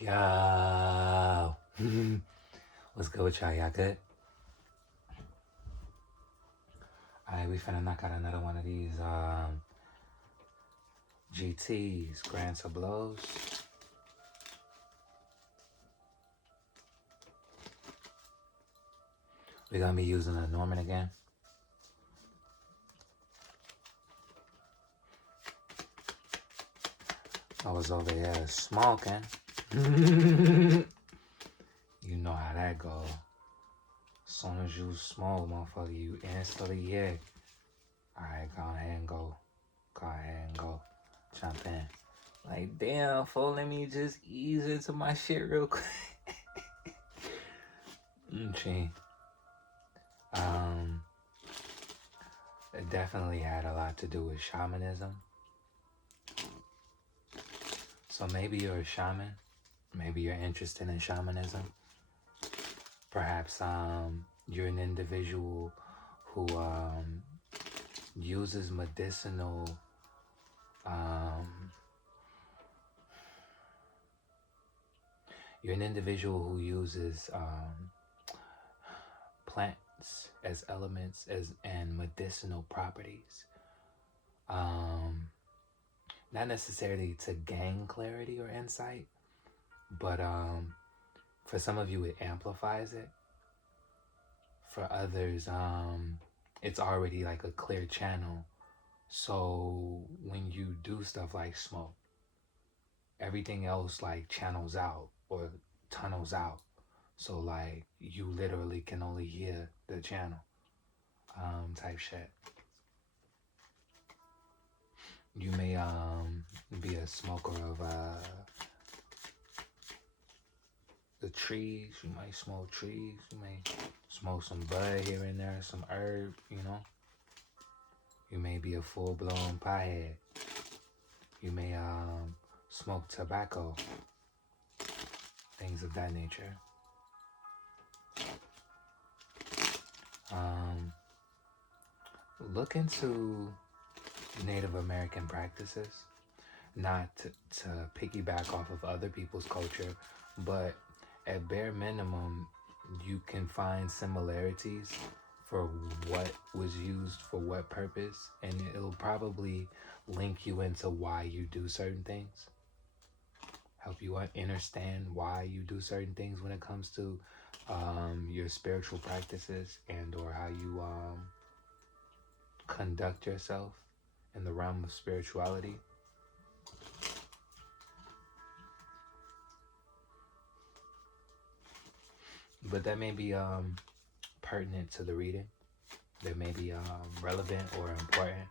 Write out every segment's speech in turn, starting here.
Yo. What's good with y'all? Y'all good? Alright, we finna knock out another one of these GTs, Grand Tableaus. We're gonna be using a Norman again. I was over here smoking. You know how that go. As soon as you smoke, motherfucker, you instantly hear. Alright, go ahead and go. Go ahead and go. Jump in. Like, damn, fool, let me just ease into my shit real quick. It definitely had a lot to do with shamanism. So maybe you're a shaman. Maybe you're interested in shamanism. Perhaps you're an individual who uses medicinal you're an individual who uses plants as elements and medicinal properties. Not necessarily to gain clarity or insight, but for some of you it amplifies it. For others, it's already like a clear channel. So when you do stuff like smoke, everything else like channels out or tunnels out. So like you literally can only hear the channel type shit. You may be a smoker of the trees. You might smoke trees. You may smoke some bud here and there, some herb, you know. You may be a full-blown pothead. You may smoke tobacco, things of that nature. Look into Native American practices, not to piggyback off of other people's culture, but at bare minimum, you can find similarities for what was used for what purpose, and it'll probably link you into why you do certain things, help you understand why you do certain things when it comes to your spiritual practices and or how you conduct yourself in the realm of spirituality. But that may be pertinent to the reading. That may be relevant or important.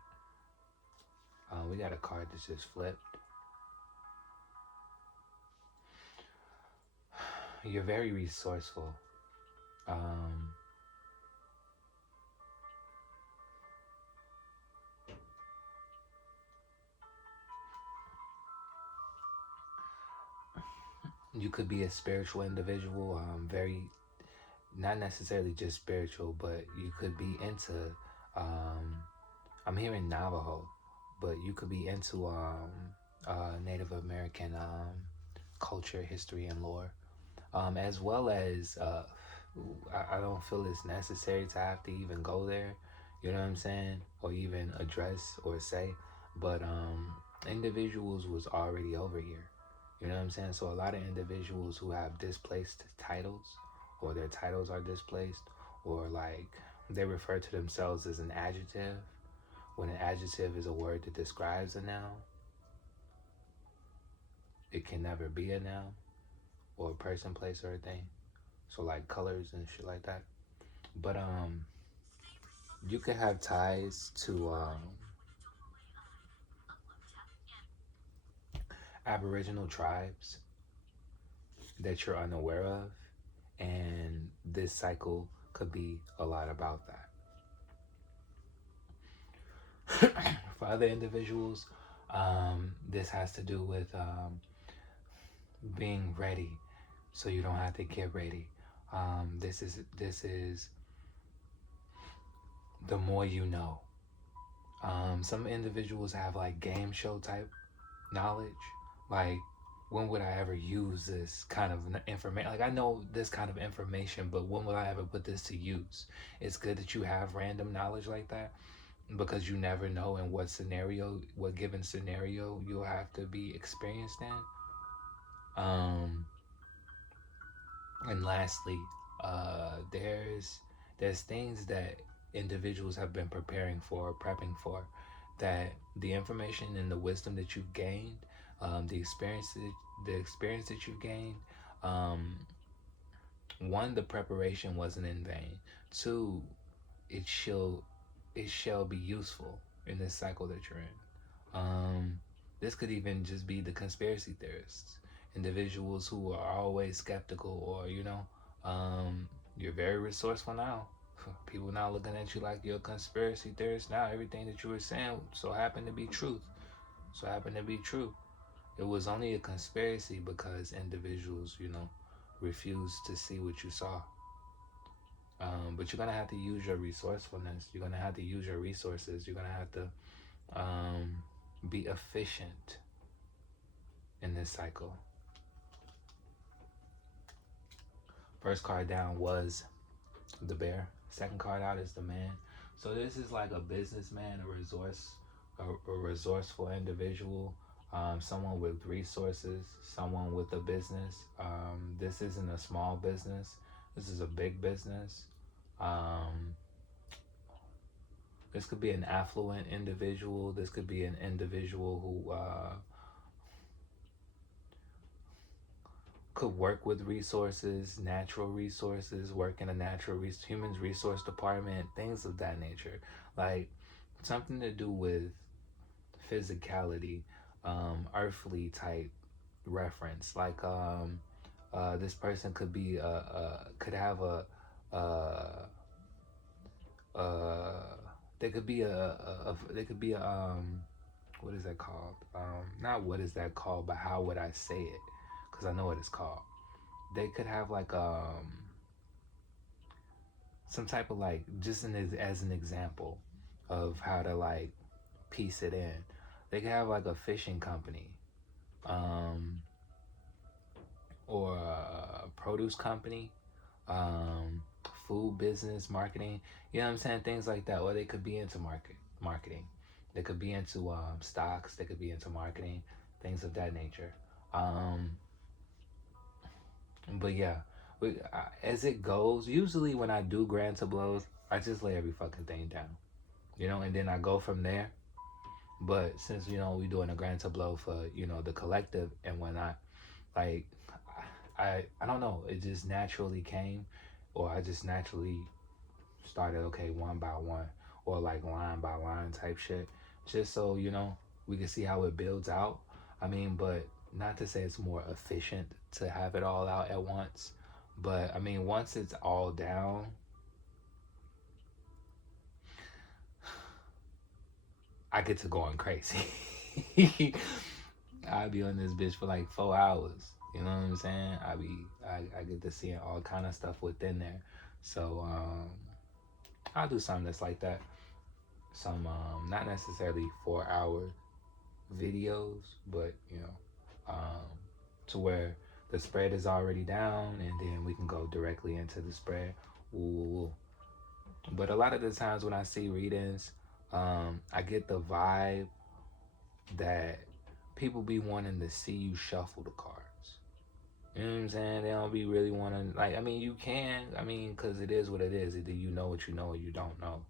We got a card that's just flipped. You're very resourceful. You could be a spiritual individual, very, not necessarily just spiritual, but you could be into, I'm hearing Navajo, but you could be into Native American culture, history, and lore, as well as, I don't feel it's necessary to have to even go there, you know what I'm saying, or even address or say, but individuals was already over here. You know what I'm saying? So a lot of individuals who have displaced titles, or their titles are displaced, or like they refer to themselves as an adjective, when an adjective is a word that describes a noun. It can never be a noun, or a person, place, or a thing. So like colors and shit like that. But you could have ties to Aboriginal tribes that you're unaware of, and this cycle could be a lot about that. For other individuals, this has to do with being ready, so you don't have to get ready. This is the more you know. Some individuals have like game show type knowledge, like when would I ever use this kind of information? Like, I know this kind of information, but when will I ever put this to use? It's good that you have random knowledge like that, because you never know in what given scenario you'll have to be experienced in. And lastly, there's things that individuals have been prepping for, that the information and the wisdom that you've gained, the experience that you've gained, um, one, the preparation wasn't in vain. Two, it shall it shall be useful in this cycle that you're in. This could even just be the conspiracy theorists, individuals who are always skeptical, or you're very resourceful now. People now looking at you like you're a conspiracy theorist now. Everything that you were saying so happened to be truth. So happened to be true. It was only a conspiracy because individuals, refused to see what you saw. But you're gonna have to use your resourcefulness. You're gonna have to use your resources. You're gonna have to be efficient in this cycle. First card down was the bear. Second card out is the man. So this is like a businessman, a resourceful individual, someone with resources, someone with a business. This isn't a small business. This is a big business. This could be an affluent individual. This could be an individual who could work with resources, natural resources, work in a human resource department, things of that nature. Like something to do with physicality, earthly type reference. Like this person could be could have they could be what is that called? Not what is that called, but how would I say it? Because I know what it's called. They could have like some type of like, just as an example of how to like piece it in. They could have like a fishing company, or a produce company, food business, marketing. You know what I'm saying? Things like that. Or they could be into marketing. They could be into stocks. They could be into marketing, things of that nature. But yeah, as it goes, usually when I do grand tableaus, I just lay every fucking thing down, and then I go from there. But since we doing a grand tableau for the collective and whatnot, like I don't know, it just naturally came, or I just naturally started, okay, one by one, or like line by line type shit, just so we can see how it builds out. I mean, but not to say it's more efficient to have it all out at once, but I mean, once it's all down, I get to going crazy. I'll be on this bitch for like 4 hours. You know what I'm saying? I get to seeing all kind of stuff within there. So I'll do something that's like that. Some not necessarily 4 hour videos, but to where the spread is already down, and then we can go directly into the spread. Ooh. But a lot of the times when I see readings, I get the vibe that people be wanting to see you shuffle the cards. You know what I'm saying? They don't be really wanting, like, I mean, you can, because it is what it is. Either you know what you know or you don't know.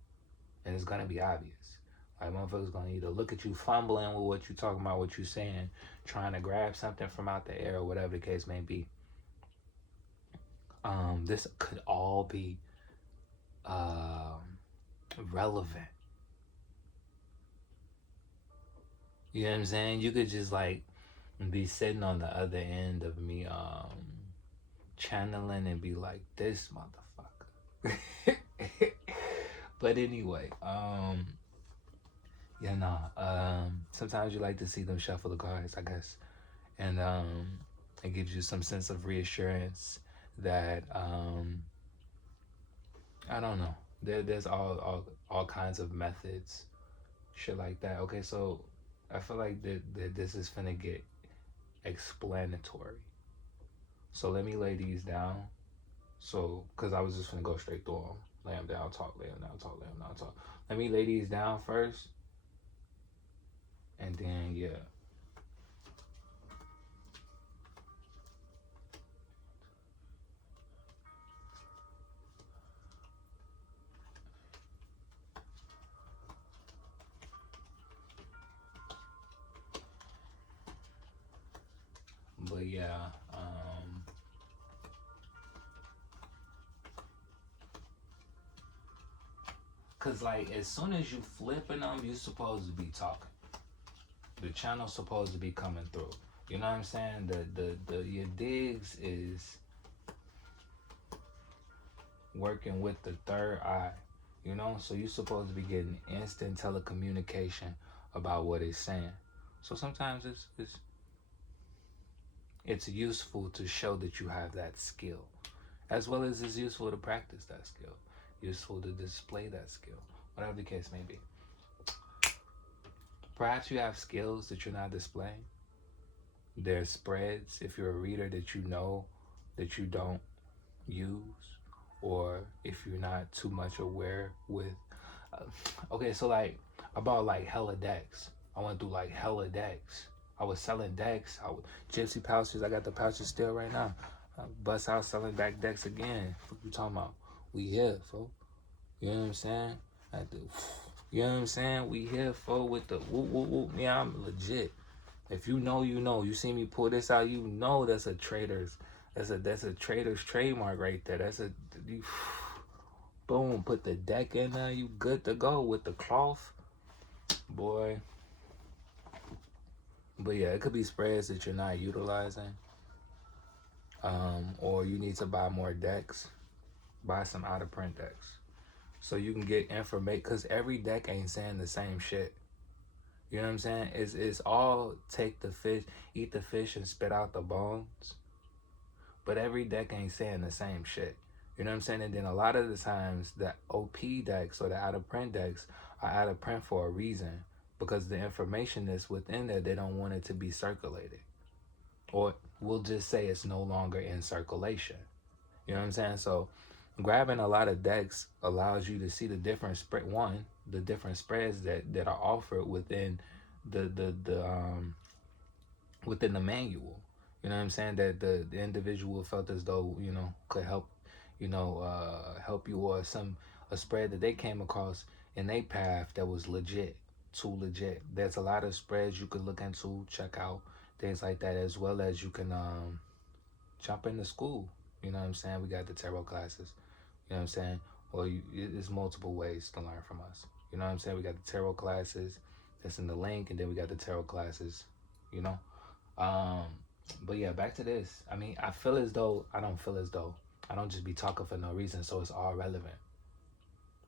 And it's going to be obvious. Like, motherfuckers going to either look at you fumbling with what you talking about, what you saying, trying to grab something from out the air, or whatever the case may be. This could all be relevant. You know what I'm saying? You could just like be sitting on the other end of me channeling and be like, this motherfucker. But anyway, yeah, no. Sometimes you like to see them shuffle the cards, I guess. And it gives you some sense of reassurance that I don't know. There's all kinds of methods, shit like that. Okay, so I feel like that this is finna get explanatory. So let me lay these down. So, because I was just going to go straight through them. Lay them down, talk, lay them down, talk, lay them down, talk. Let me lay these down first. And then, yeah. But yeah, cause like as soon as you flipping them, you're supposed to be talking. The channel's supposed to be coming through. You know what I'm saying? The your digs is working with the third eye. You know, so you're supposed to be getting instant telecommunication about what it's saying. So sometimes it's useful to show that you have that skill, as well as it's useful to practice that skill, useful to display that skill, whatever the case may be. Perhaps you have skills that you're not displaying. There's spreads, if you're a reader, that you know that you don't use, or if you're not too much aware with. Okay, so like about like hella decks. I went through like hella decks. I was selling decks. Gypsy pouches. I got the pouches still right now. Bust out selling back decks again. What you talking about? We here, folks. You know what I'm saying? You know what I'm saying? We here, folks, with the whoop whoop whoop. Yeah, I'm legit. If you know, you know. You see me pull this out, you know that's a trader's. That's a trader's trademark right there. You, boom. Put the deck in there. You good to go with the cloth, boy. But yeah, it could be spreads that you're not utilizing, or you need to buy more decks. Buy some out of print decks so you can get information. Cause every deck ain't saying the same shit. You know what I'm saying? It's all take the fish, eat the fish, and spit out the bones. But every deck ain't saying the same shit. You know what I'm saying? And then a lot of the times the OP decks or the out of print decks are out of print for a reason, because the information that's within there, they don't want it to be circulated. Or we'll just say it's no longer in circulation. You know what I'm saying? So grabbing a lot of decks allows you to see the different the different spreads that are offered within the within the manual. You know what I'm saying? That the individual felt as though, you know, could help, help you, or a spread that they came across in their path that was legit, too legit. There's a lot of spreads you could look into, check out, things like that, as well as you can jump into school. You know what I'm saying? We got the tarot classes. You know what I'm saying? Well, there's multiple ways to learn from us. You know what I'm saying? We got the tarot classes that's in the link, and then we got the tarot classes, you know? But yeah, back to this. I mean, I don't feel as though I don't just be talking for no reason, so it's all relevant.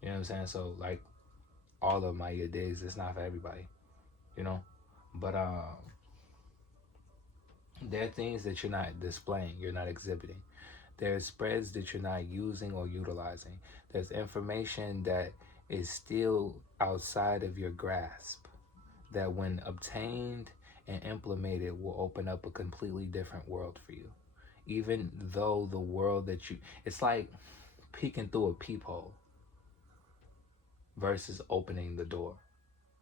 You know what I'm saying? So like all of my days, it's not for everybody, you know? But there are things that you're not displaying, you're not exhibiting. There's spreads that you're not using or utilizing. There's information that is still outside of your grasp, that when obtained and implemented will open up a completely different world for you. Even though the world it's like peeking through a peephole versus opening the door,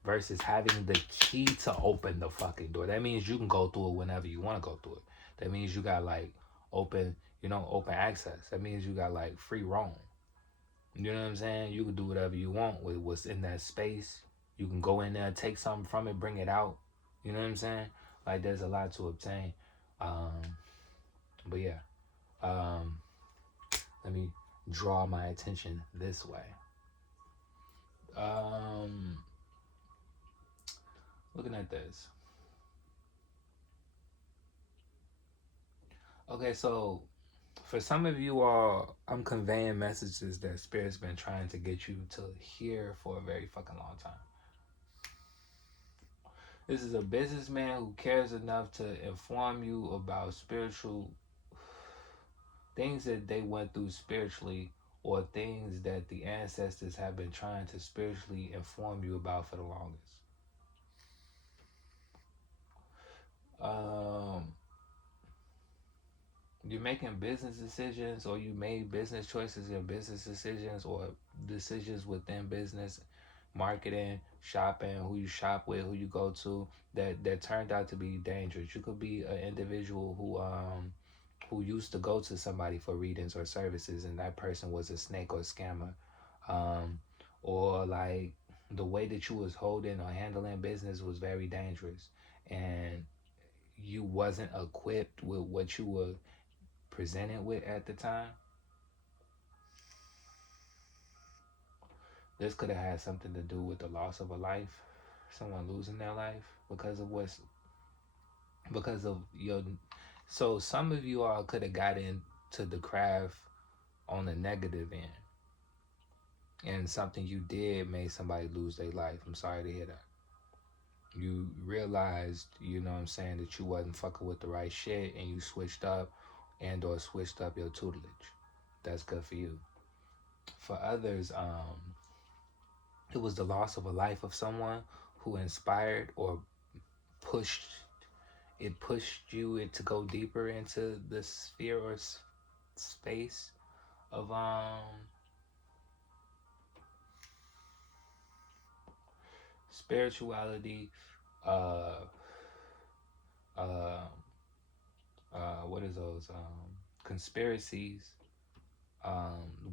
versus having the key to open the fucking door. That means you can go through it whenever you want to go through it. That means you got like open access. That means you got like free roam. You know what I'm saying? You can do whatever you want with what's in that space. You can go in there, take something from it, bring it out. You know what I'm saying? Like there's a lot to obtain. But yeah, let me draw my attention this way. Looking at this. Okay, so for some of you all, I'm conveying messages that Spirit's been trying to get you to hear for a very fucking long time. This is a businessman who cares enough to inform you about spiritual things that they went through spiritually, or things that the ancestors have been trying to spiritually inform you about for the longest. you're making business decisions, or you made business choices and business decisions, or decisions within business, marketing, shopping, who you shop with, who you go to, that turned out to be dangerous. You could be an individual who used to go to somebody for readings or services, and that person was a snake or scammer, um, or like the way that you was holding or handling business was very dangerous, and you wasn't equipped with what you were presented with at the time. This could have had something to do with the loss of a life, someone losing their life because of your. So some of you all could have got into the craft on the negative end, and something you did made somebody lose their life. I'm sorry to hear that. You realized, you know what I'm saying, that you wasn't fucking with the right shit, and you switched up and or switched up your tutelage. That's good for you. For others, it was the loss of a life of someone who inspired or pushed pushed you to go deeper into the sphere or space of spirituality, uh uh what is those conspiracies,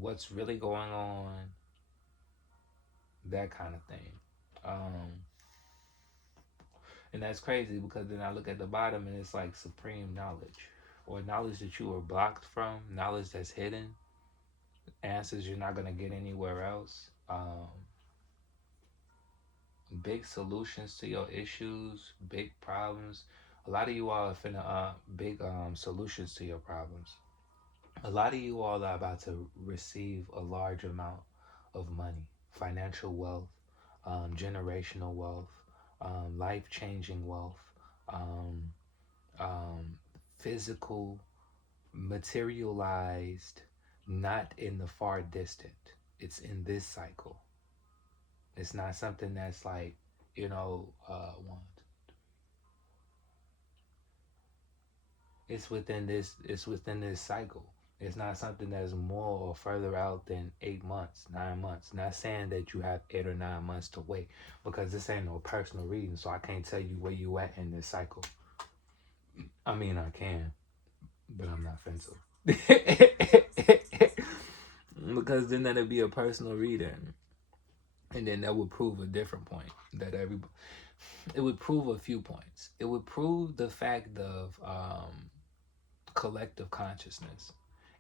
what's really going on, that kind of thing. um and that's crazy, because then I look at the bottom and it's like supreme knowledge, or knowledge that you were blocked from, knowledge that's hidden, answers you're not going to get anywhere else, big solutions to your issues, big problems. A lot of you all are finna big solutions to your problems. A lot of you all are about to receive a large amount of money, financial wealth, generational wealth, life-changing wealth, um, um, physical, materialized, not in the far distant. It's in this cycle. It's not something that's like, one. It's within this cycle. It's not something that's more or further out than 8 months, 9 months. Not saying that you have 8 or 9 months to wait, because this ain't no personal reading, so I can't tell you where you at in this cycle. I mean, I can, but I'm not finna. Because then that'd be a personal reading, and then that would prove a different point, that everybody. It would prove a few points. It would prove the fact of collective consciousness.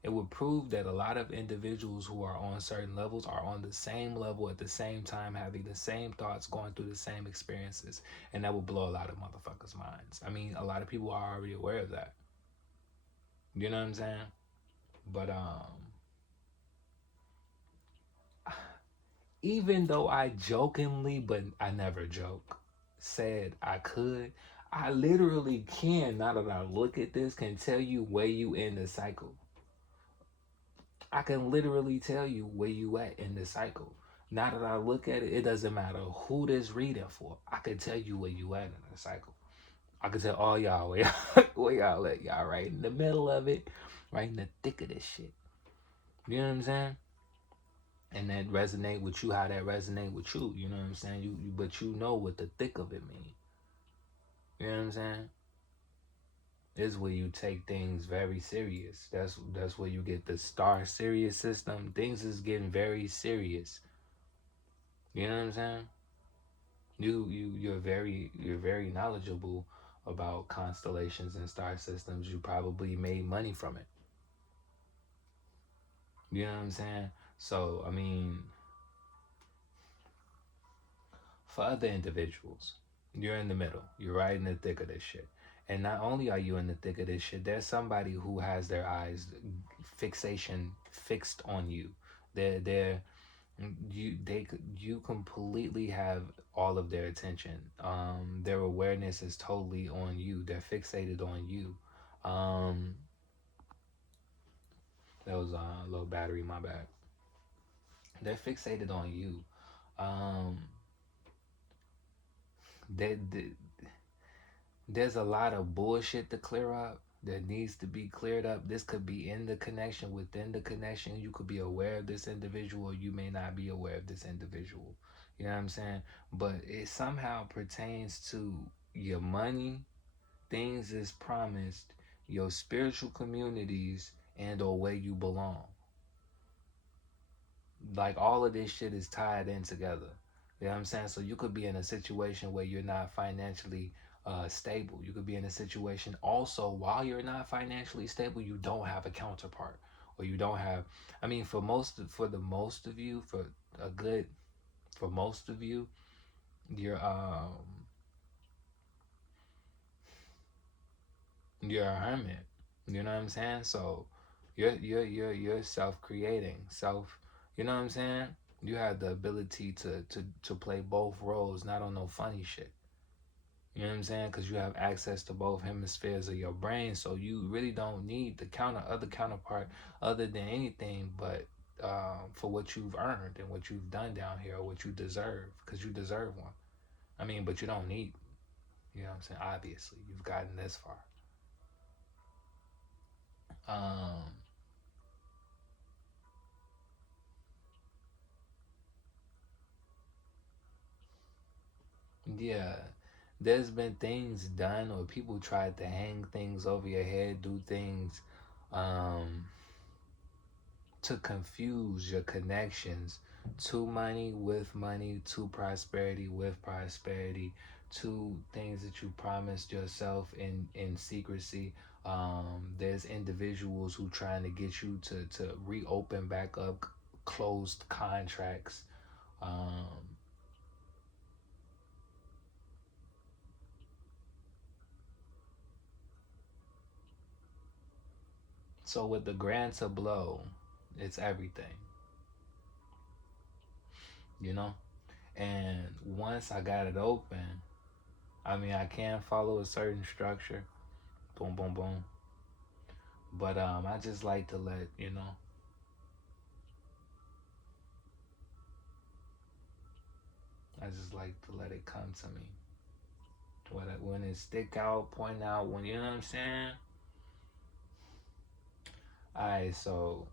It would prove that a lot of individuals who are on certain levels are on the same level at the same time, having the same thoughts, going through the same experiences, and that would blow a lot of motherfuckers' minds. I mean, a lot of people are already aware of that. You know what I'm saying? But even though I jokingly, but I never joke, said I could, I literally can, now that I look at this, can tell you where you in the cycle. I can literally tell you where you at in the cycle. Now that I look at it, it doesn't matter who this reading for. I can tell you where you at in the cycle. I can tell all y'all where y'all, where y'all at. Y'all right in the middle of it, right in the thick of this shit. You know what I'm saying? And that resonate with you, how that resonate with you. You know what I'm saying? But you know what the thick of it mean. You know what I'm saying? This is where you take things very serious. That's where you get the star Sirius system. Things is getting very serious. You know what I'm saying? You're very knowledgeable about constellations and star systems. You probably made money from it. You know what I'm saying? So I mean, for other individuals, you're in the middle. You're right in the thick of this shit. And not only are you in the thick of this shit, there's somebody who has their eyes fixation fixed on you. They're you completely have all of their attention. Their awareness is totally on you. They're fixated on you. That was a low battery, my bad. They're fixated on you. Um, they, there's a lot of bullshit to clear up. that needs to be cleared up. This could be in the connection, within the connection. You could be aware of this individual, or you may not be aware of this individual. You know what I'm saying? But it somehow pertains to your money, things is promised, your spiritual communities, and or where you belong. Like all of this shit is tied in together. You know what I'm saying? So you could be in a situation where you're not financially stable. You could be in a situation also while you're not financially stable, you don't have a counterpart, or you don't have. I mean, for the most of you, for most of you, you're you're a hermit. You know what I'm saying? So you're self-creating, self. You know what I'm saying? You have the ability to play both roles, not on no funny shit. You know what I'm saying? Because you have access to both hemispheres of your brain, so you really don't need the other counterpart, other than anything but for what you've earned and what you've done down here, or what you deserve, because you deserve one. I mean, but you don't need. You know what I'm saying? Obviously, you've gotten this far. Um, yeah, there's been things done, or people tried to hang things over your head, do things um, to confuse your connections to money, with money, to prosperity, with prosperity, to things that you promised yourself in secrecy. There's individuals who trying to get you to reopen back up closed contracts. Um, so with the grand tableau, it's everything, you know? And once I got it open, I mean, I can follow a certain structure, boom, boom, boom. But I just like to let I just like to let it come to me. When it stick out, point out, when you know what I'm saying. All right, so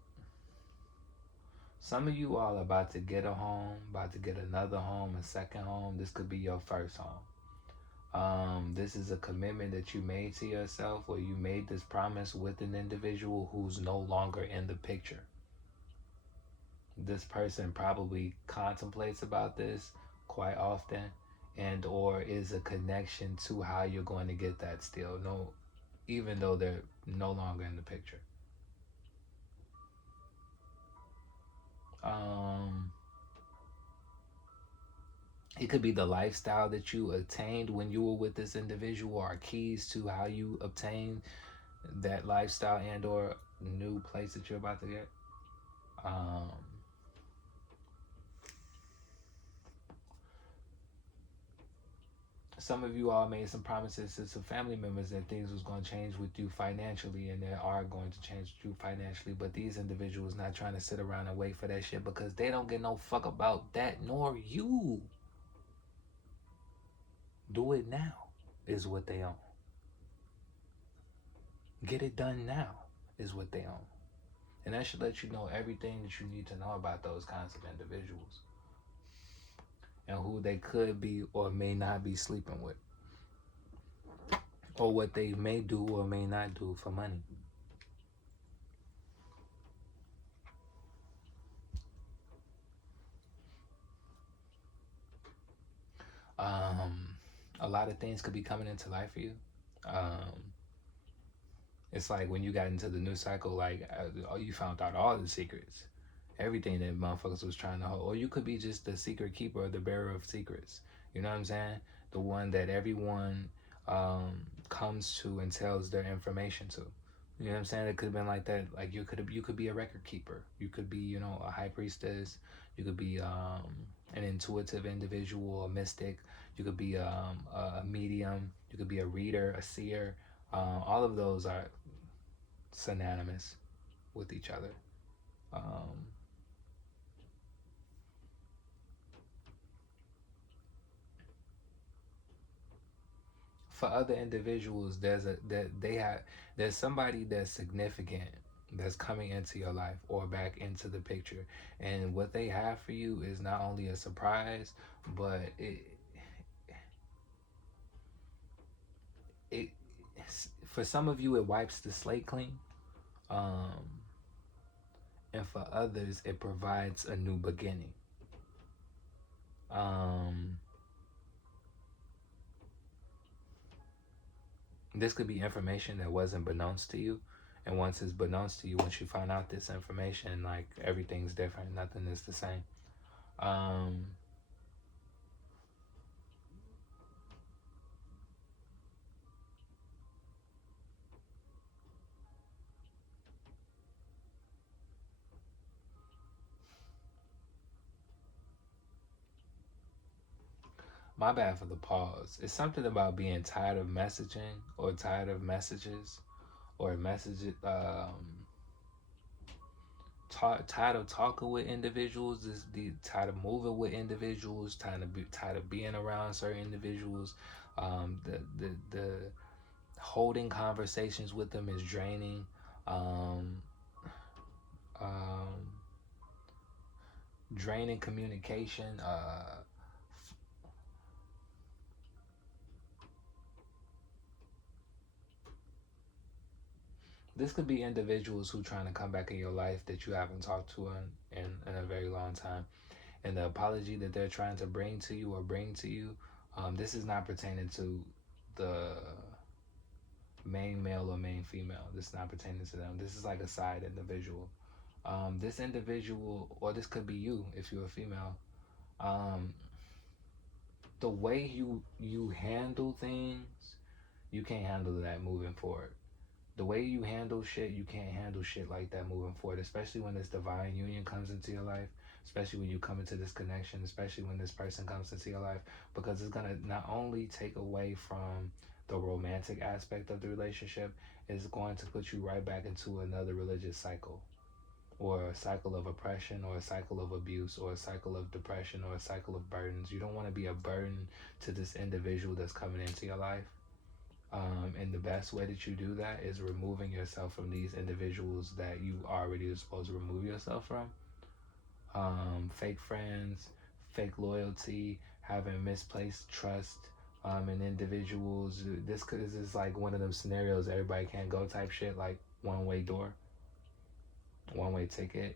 some of you all about to get a home, about to get another home, a second home. This could be your first home. This is a commitment that you made to yourself, or you made this promise with an individual who's no longer in the picture. This person probably contemplates about this quite often, and or is a connection to how you're going to get that still, no, even though they're no longer in the picture. um it could be the lifestyle that you attained when you were with this individual, or keys to how you obtain that lifestyle and or new place that you're about to get. um some of you all made some promises to some family members that things was going to change with you financially, and they are going to change with you financially, but these individuals not trying to sit around and wait for that shit, because they don't get no fuck about that, nor you. Do it now is what they own. Get it done now is what they own. And that should let you know everything that you need to know about those kinds of individuals, and who they could be or may not be sleeping with, or what they may do or may not do for money. Um, a lot of things could be coming into life for you. Um, it's like when you got into the new cycle, like you found out all the secrets, everything that motherfuckers was trying to hold. Or you could be just the secret keeper or the bearer of secrets. You know what I'm saying? The one that everyone comes to and tells their information to. You know what I'm saying? It could have been like that. Like you could be a record keeper. You could be, a high priestess. You could be an intuitive individual, a mystic. You could be a medium. You could be a reader, a seer. All of those are synonymous with each other. Um, for other individuals, there's somebody that's significant that's coming into your life or back into the picture, and what they have for you is not only a surprise, but it for some of you it wipes the slate clean, um, and for others it provides a new beginning. Um, this could be information that wasn't beknownst to you, and once it's beknownst to you, once you find out this information, like everything's different, nothing is the same. Um, my bad for the pause. It's something about being tired of messaging or tired of messages or messages. Tired of talking with individuals, tired of moving with individuals, tired of being around certain individuals. The holding conversations with them is draining. Um, um, Draining communication. This could be individuals who trying to come back in your life that you haven't talked to in a very long time. And the apology that they're trying to bring to you or bring to you, this is not pertaining to the main male or main female. This is not pertaining to them. This is like a side individual. This individual, or this could be you if you're a female. Um, the way you handle things, you can't handle that moving forward. The way you handle shit, you can't handle shit like that moving forward, especially when this divine union comes into your life, especially when you come into this connection, especially when this person comes into your life, because it's going to not only take away from the romantic aspect of the relationship, it's going to put you right back into another religious cycle, or a cycle of oppression, or a cycle of abuse, or a cycle of depression, or a cycle of burdens. You don't want to be a burden to this individual that's coming into your life. And the best way that you do that is removing yourself from these individuals that you already are supposed to remove yourself from. Fake friends, fake loyalty, having misplaced trust in individuals. This is like one of them scenarios everybody can't go type shit, like one-way door, one-way ticket.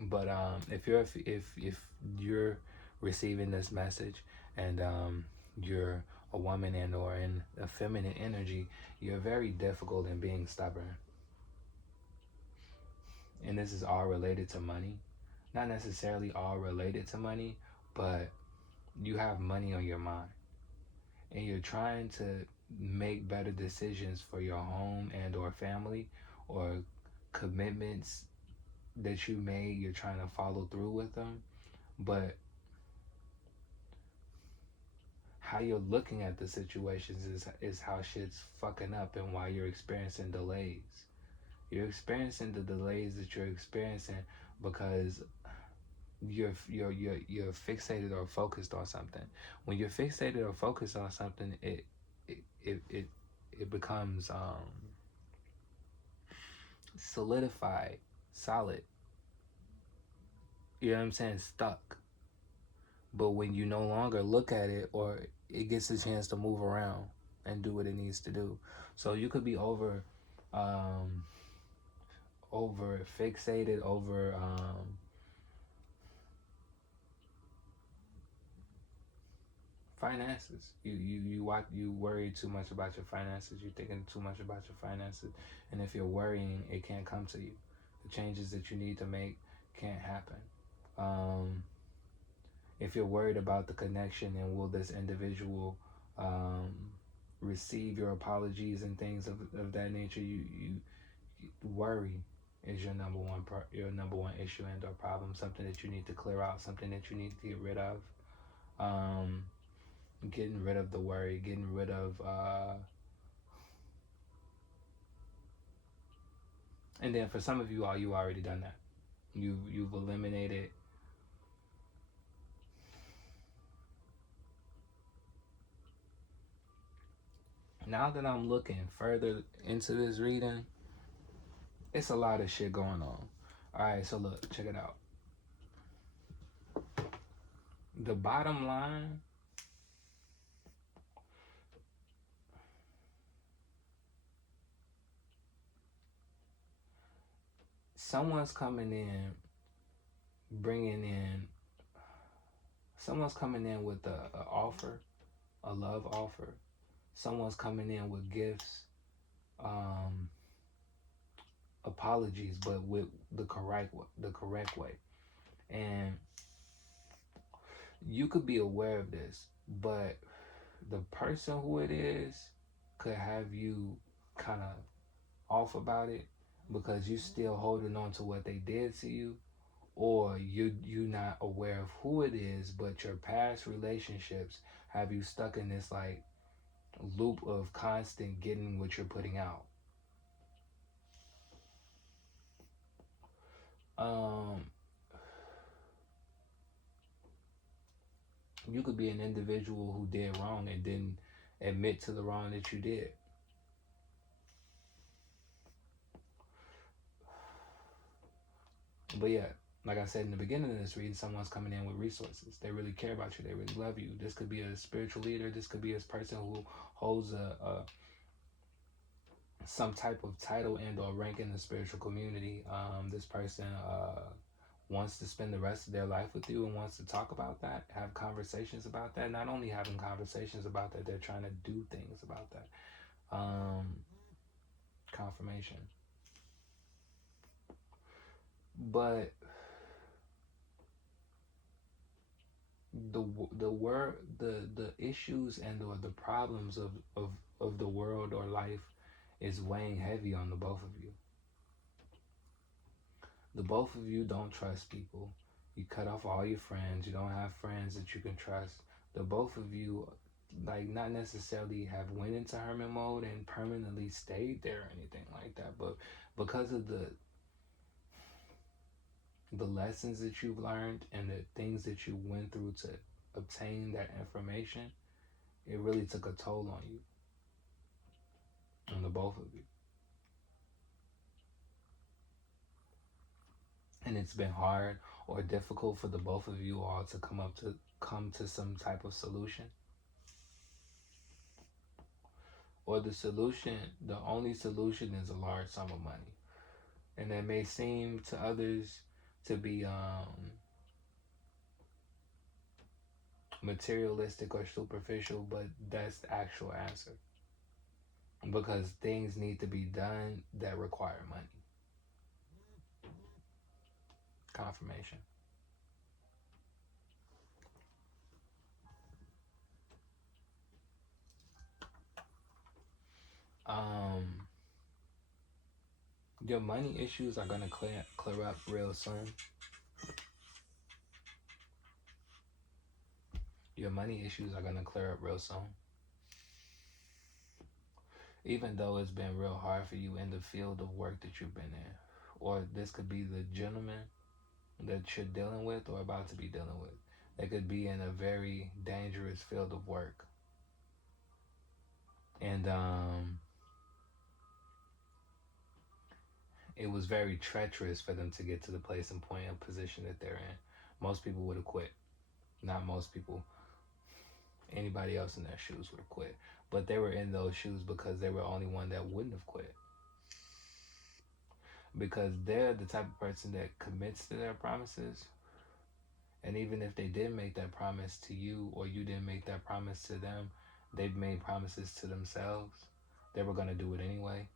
But if you're receiving this message, and you're a woman and or in a feminine energy, you're very difficult in being stubborn. And this is all related to money. Not necessarily all related to money, but you have money on your mind. And you're trying to make better decisions for your home and or family, or commitments that you made, you're trying to follow through with them. But how you're looking at the situations is how shit's fucking up, and why you're experiencing delays. You're experiencing the delays that you're experiencing because you're fixated or focused on something. When you're fixated or focused on something, it becomes solidified, solid. You know what I'm saying? Stuck. But when you no longer look at it, or it gets a chance to move around and do what it needs to do. So you could be um, over fixated, over finances. You worry too much about your finances. You're thinking too much about your finances, and if you're worrying, it can't come to you. The changes that you need to make can't happen. Um, if you're worried about the connection and will this individual um, receive your apologies and things of that nature, you worry is your number one issue and or problem, something that you need to clear out, something that you need to get rid of. um, Getting rid of the worry, getting rid of and then for some of you all, you already done that. You've eliminated Now that I'm looking further into this reading, it's a lot of shit going on. Alright, so look, check it out. The bottom line, someone's coming in, bringing in, someone's coming in with a offer, a love offer. Someone's coming in with gifts, apologies, but with the correct way. And you could be aware of this, but the person who it is could have you kind of off about it because you still holding on to what they did to you, or you not aware of who it is, but your past relationships have you stuck in this like loop of constant getting what you're putting out. You could be an individual who did wrong and didn't admit to the wrong that you did. But yeah, like I said in the beginning of this reading, someone's coming in with resources. They really care about you. They really love you. This could be a spiritual leader. This could be a person who holds some type of title and or rank in the spiritual community. This person wants to spend the rest of their life with you and wants to talk about that, have conversations about that. Not only having conversations about that, they're trying to do things about that. Confirmation. But the issues and or the problems of the world or life is weighing heavy on the both of you. The both of you don't trust people. You cut off all your friends. You don't have friends that you can trust. The both of you, like, not necessarily have went into hermit mode and permanently stayed there or anything like that, but because of the lessons that you've learned and the things that you went through to obtain that information, it really took a toll on you, on the both of you. And it's been hard or difficult for the both of you all to come to some type of solution. Or the only solution is a large sum of money. And that may seem to others to be materialistic or superficial, but that's the actual answer. Because things need to be done that require money. Confirmation. Your money issues are gonna clear up real soon. Your money issues are gonna clear up real soon. Even though it's been real hard for you in the field of work that you've been in. Or this could be the gentleman that you're dealing with or about to be dealing with. They could be in a very dangerous field of work. And it was very treacherous for them to get to the place and point and position that they're in. Most people would have quit. Not most people. Anybody else in their shoes would have quit. But they were in those shoes because they were the only one that wouldn't have quit. Because they're the type of person that commits to their promises. And even if they did make that promise to you or you didn't make that promise to them, they've made promises to themselves. They were going to do it anyway.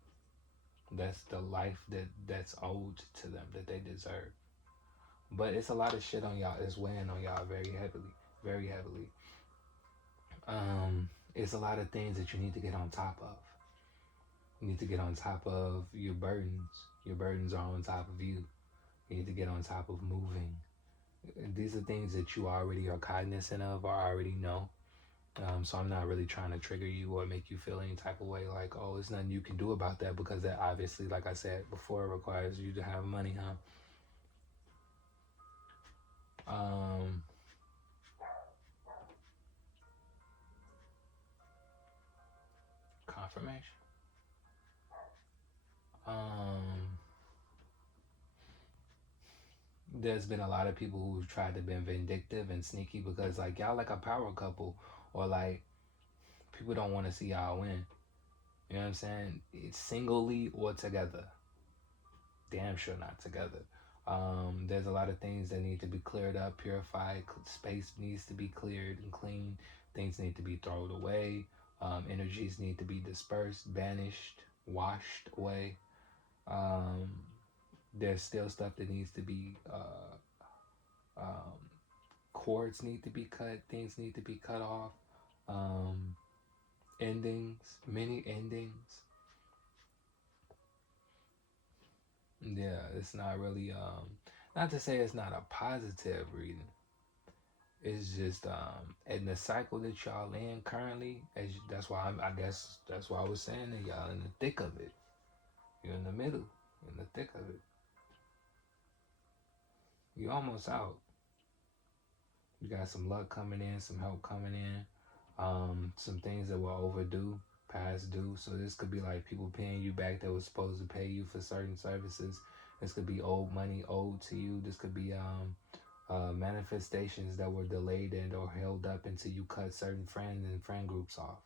That's the life that's owed to them, that they deserve. But it's a lot of shit on y'all. It's weighing on y'all very heavily. Very heavily. It's a lot of things that you need to get on top of. You need to get on top of your burdens. Your burdens are on top of you. You need to get on top of moving. These are things that you already are cognizant of or already know. So I'm not really trying to trigger you or make you feel any type of way like, oh, there's nothing you can do about that, because that obviously, like I said before, requires you to have money, affirmation. There's been a lot of people who've tried to be vindictive and sneaky because like y'all like a power couple, or like people don't want to see y'all win. You know what I'm saying? It's singly or together. Damn sure not together. There's a lot of things that need to be cleared up, purified. Space needs to be cleared and cleaned. Things need to be thrown away. Energies need to be dispersed, banished, washed away. There's still stuff that needs to be, cords need to be cut, things need to be cut off. Endings, many endings. Yeah, it's not really, not to say it's not a positive reading. It's just in the cycle that y'all in currently, that's why I guess that's why I was saying that y'all in the thick of it. You're in the middle, in the thick of it. You almost out. You got some luck coming in, some help coming in, some things that were overdue, past due. So this could be like people paying you back that was supposed to pay you for certain services. This could be old money owed to you. This could be manifestations that were delayed and or held up until you cut certain friends and friend groups off,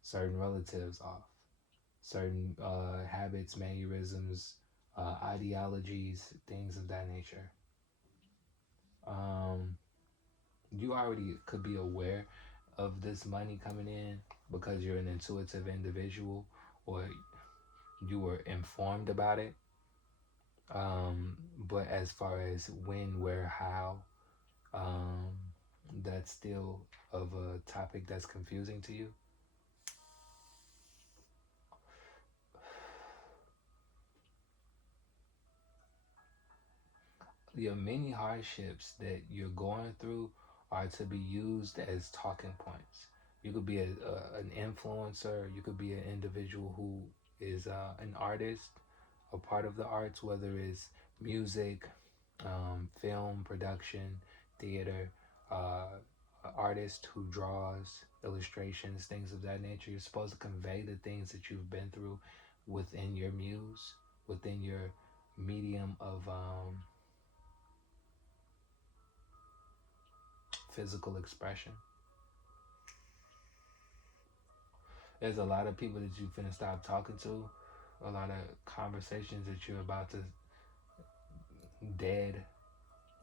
certain relatives off, certain habits, mannerisms, ideologies, things of that nature. You already could be aware of this money coming in because you're an intuitive individual, or you were informed about it. But as far as when, where, how, um, that's still of a topic that's confusing to you. Your many hardships that you're going through are to be used as talking points. You could be an influencer. You could be an individual who is an artist, a part of the arts, whether it's music, film production, theater, artist who draws illustrations, things of that nature. You're supposed to convey the things that you've been through within your muse, within your medium of physical expression. There's a lot of people that you finna stop talking to, a lot of conversations that you're about to dead.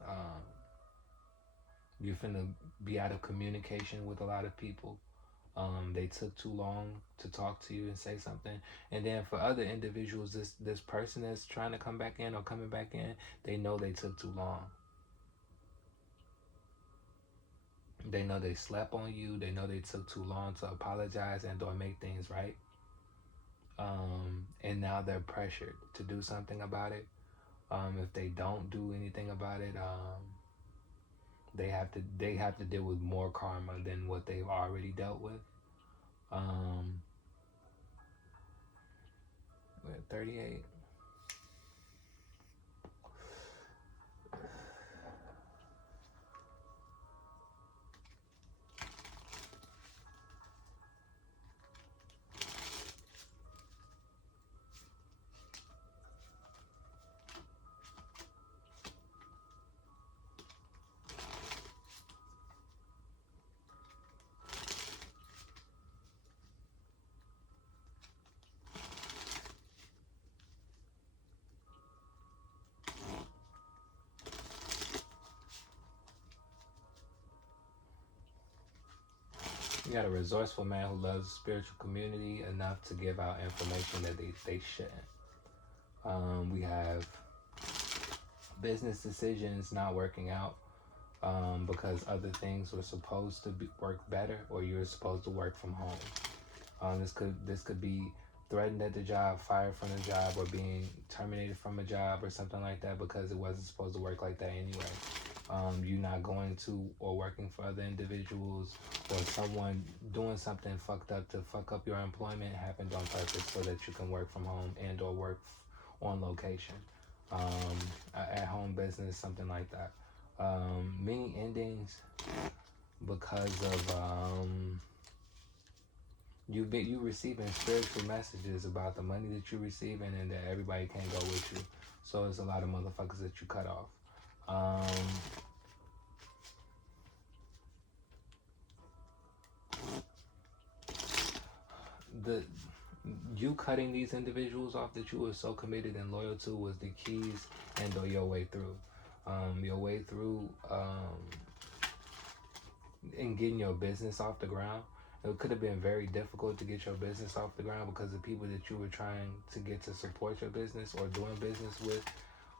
Um, you're finna be out of communication with a lot of people. They took too long to talk to you and say something. And then for other individuals, this person that's trying to come back in or coming back in, they know they took too long. They know they slept on you. They know they took too long to apologize and or make things right. And now they're pressured to do something about it. If they don't do anything about it, they have to deal with more karma than what they've already dealt with. We're at 38. You got a resourceful man who loves spiritual community enough to give out information that they shouldn't. We have business decisions not working out because other things were supposed to work better, or you're supposed to work from home. This could be threatened at the job, fired from the job, or being terminated from a job or something like that because it wasn't supposed to work like that anyway. You not going to or working for other individuals, or someone doing something fucked up to fuck up your employment happened on purpose so that you can work from home and or work on location. At home business, something like that. Many endings because of You receiving spiritual messages about the money that you're receiving and that everybody can't go with you. So it's a lot of motherfuckers that you cut off. You cutting these individuals off that you were so committed and loyal to was the keys and or your way through. Your way through and getting your business off the ground. It could have been very difficult to get your business off the ground because the people that you were trying to get to support your business or doing business with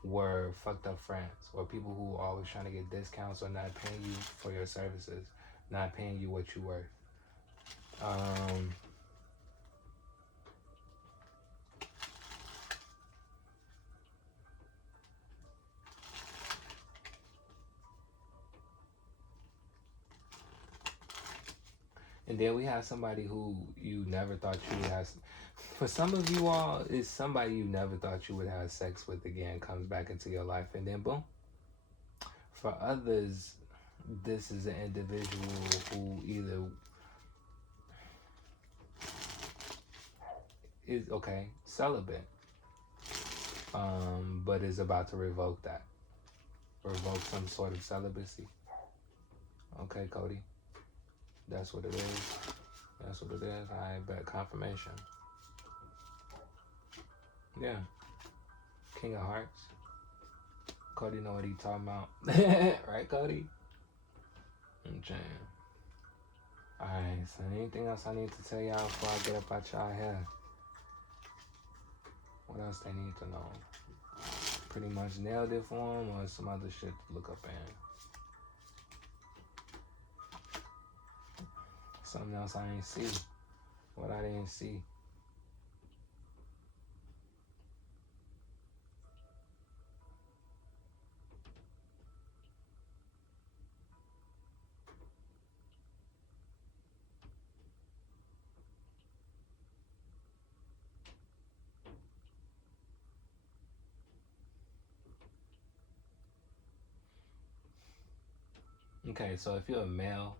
were fucked up friends or people who were always trying to get discounts or not paying you for your services, not paying you what you worth. And then we have somebody who you never thought you would have. For some of you all, it's somebody you never thought you would have sex with again comes back into your life, and then boom. For others, this is an individual who either is celibate, but is about to revoke some sort of celibacy. Okay, Cody, that's what it is. That's what it is. I bet confirmation. Yeah, King of Hearts. Cody know what he talking about, right, Cody? I'm saying. Alright, so anything else I need to tell y'all before I get up out y'all hair? What else they need to know? Pretty much nailed it for them or some other shit to look up in? Something else I ain't see. What I didn't see. Okay, so if you're a male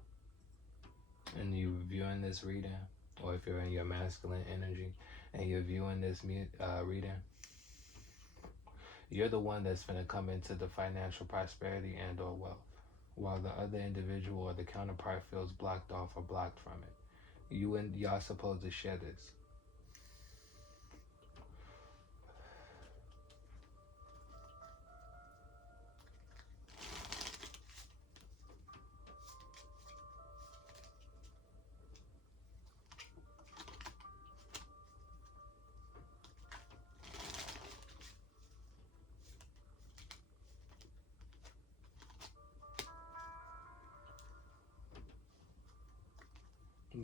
and you're viewing this reading, or if you're in your masculine energy and you're viewing this reading, you're the one that's going to come into the financial prosperity and or wealth, while the other individual or the counterpart feels blocked off or blocked from it. You and y'all supposed to share this.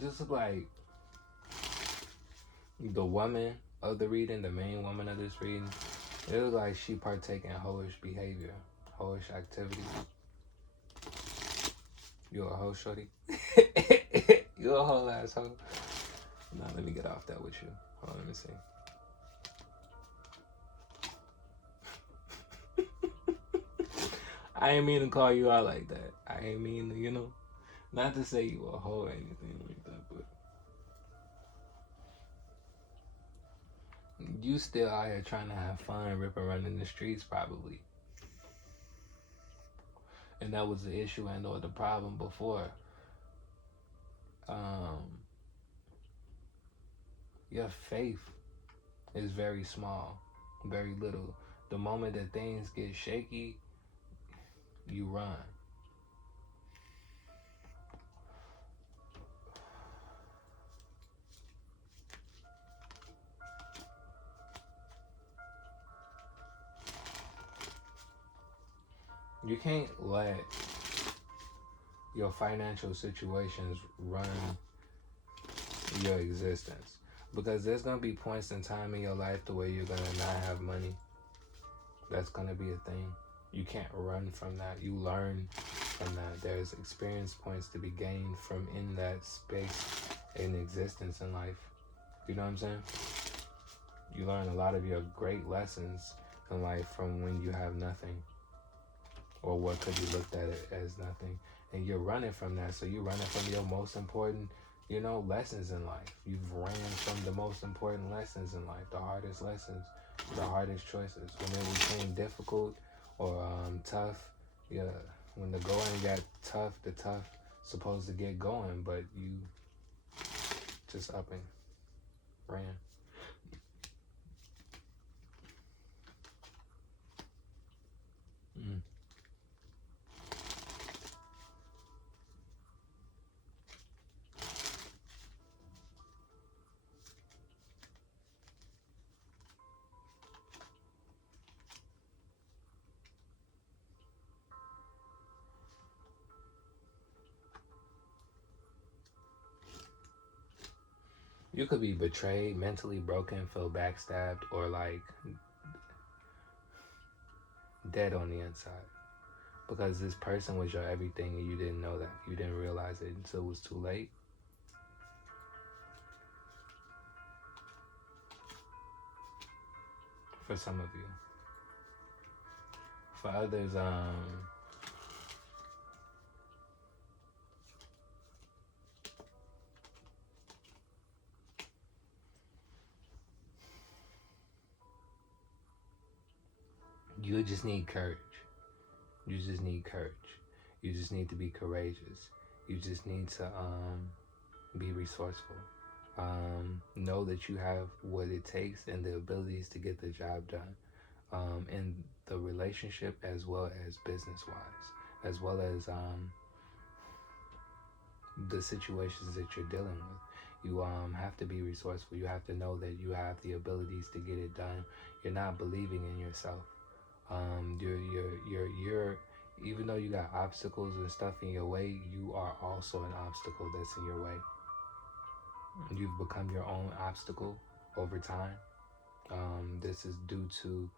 Just like the woman of the reading, the main woman of this reading, it looks like she partake in hoish behavior, hoish activity. You a hoe, shorty? You a whole asshole? Now let me get off that with you. Hold on, let me see. I ain't mean to call you out like that. I ain't mean to, not to say you a hoe or anything like that, but you still out here trying to have fun, ripping around in the streets probably. And that was the issue and or the problem before. Your faith is very small, very little. The moment that things get shaky, you run. You can't let your financial situations run your existence, because there's going to be points in time in your life to where you're going to not have money. That's going to be a thing. You can't run from that. You learn from that. There's experience points to be gained from in that space in existence in life. You know what I'm saying? You learn a lot of your great lessons in life from when you have nothing, or what could be looked at it as nothing. And you're running from that. So you're running from your most important lessons in life. You've ran from the most important lessons in life, the hardest lessons, the hardest choices. When it became difficult or tough, yeah, when the going got tough, the tough supposed to get going, but you just up and ran. Mm. You could be betrayed, mentally broken, feel backstabbed, or like dead on the inside. Because this person was your everything and you didn't know that. You didn't realize it until it was too late. For some of you. For others, you just need courage. You just need courage. You just need to be courageous. You just need to be resourceful. Know that you have what it takes and the abilities to get the job done in the relationship as well as business-wise, as well as the situations that you're dealing with. You have to be resourceful. You have to know that you have the abilities to get it done. You're not believing in yourself. You're even though you got obstacles and stuff in your way, you are also an obstacle that's in your way. You've become your own obstacle over time. This is due to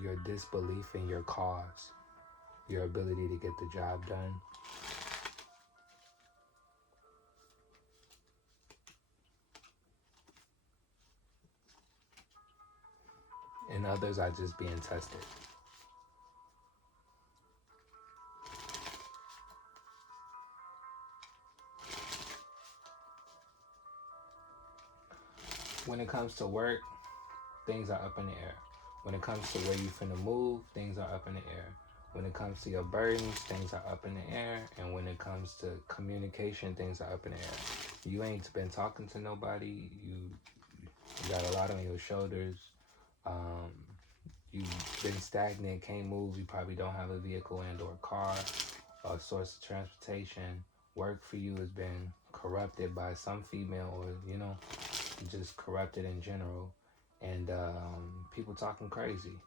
your disbelief in your cause, your ability to get the job done. And others are just being tested. When it comes to work, things are up in the air. When it comes to where you finna move, things are up in the air. When it comes to your burdens, things are up in the air. And when it comes to communication, things are up in the air. You ain't been talking to nobody. You got a lot on your shoulders. You've been stagnant, can't move. You probably don't have a vehicle and or car, a source of transportation. Work for you has been corrupted by some female or, just corrupted in general. And people talking crazy.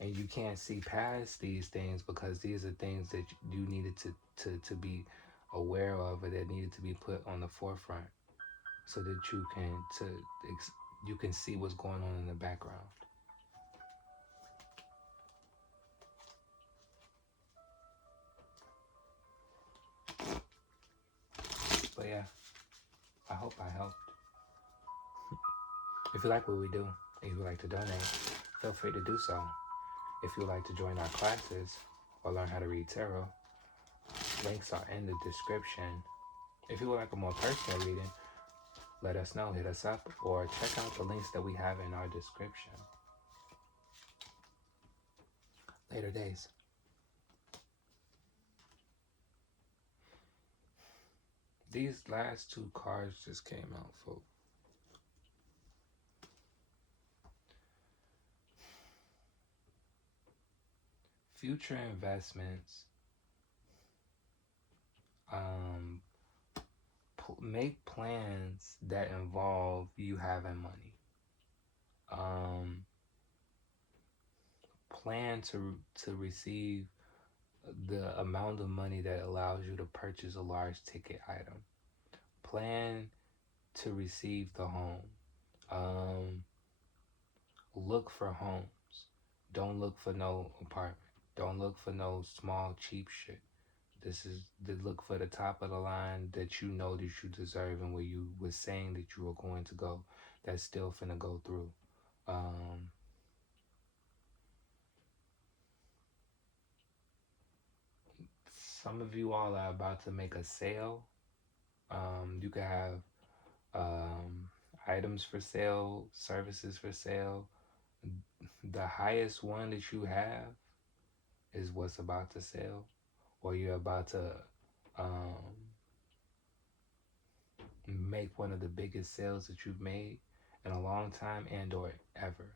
And you can't see past these things because these are things that you needed to be aware of or that needed to be put on the forefront so that you can see what's going on in the background. But yeah, I hope I helped. If you like what we do and you would like to donate, feel free to do so. If you would like to join our classes or learn how to read tarot, links are in the description. If you would like a more personal reading, let us know, hit us up, or check out the links that we have in our description. Later days. These last two cards just came out, folks. Future investments. Make plans that involve you having money. Plan to receive the amount of money that allows you to purchase a large ticket item. Plan to receive the home. Look for homes. Don't look for no apartment. Don't look for no small cheap shit. This is to look for the top of the line that you know that you deserve and where you was saying that you were going to go. That's still finna go through. Some of you all are about to make a sale You could have items for sale, services for sale. The highest one that you have is what's about to sell, or you're about to um, make one of the biggest sales that you've made in a long time and or ever.